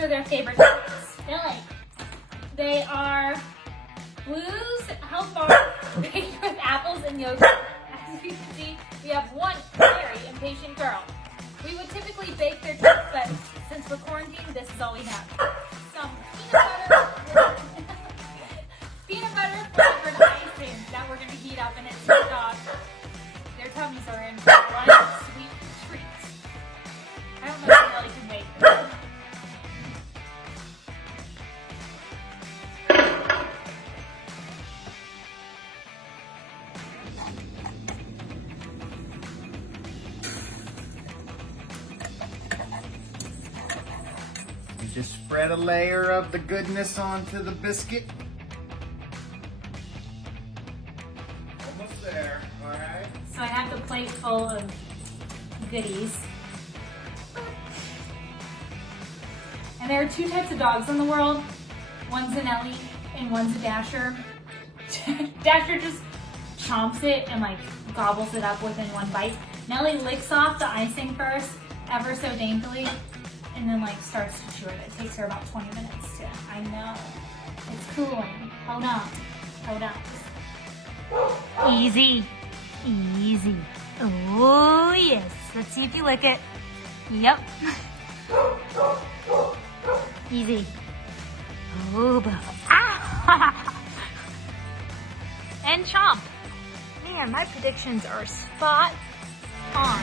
are their favorite treats. They are Blue's Health Bar baked with apples and yogurt. As you can see, we have one very impatient girl. We would typically bake their treats, but since we're quarantined, this is all we have. Some peanut butter flavored icing that we're gonna heat up, and it's for dogs. Their tummies are in for one sweet treat. I don't know if Nelly can wait. Just spread a layer of the goodness onto the biscuit. Almost there, all right? So I have the plate full of goodies. And there are two types of dogs in the world. One's a Nelly and one's a Dasher. Dasher just chomps it and like gobbles it up within one bite. Nelly licks off the icing first, ever so daintily, and then like starts to chew it. It takes her about 20 minutes to, I know. It's cooling. Hold on. Hold on. Easy. Easy. Oh, yes. Let's see if you lick it. Yep. Easy. Oh, ah! And chomp. Man, my predictions are spot on.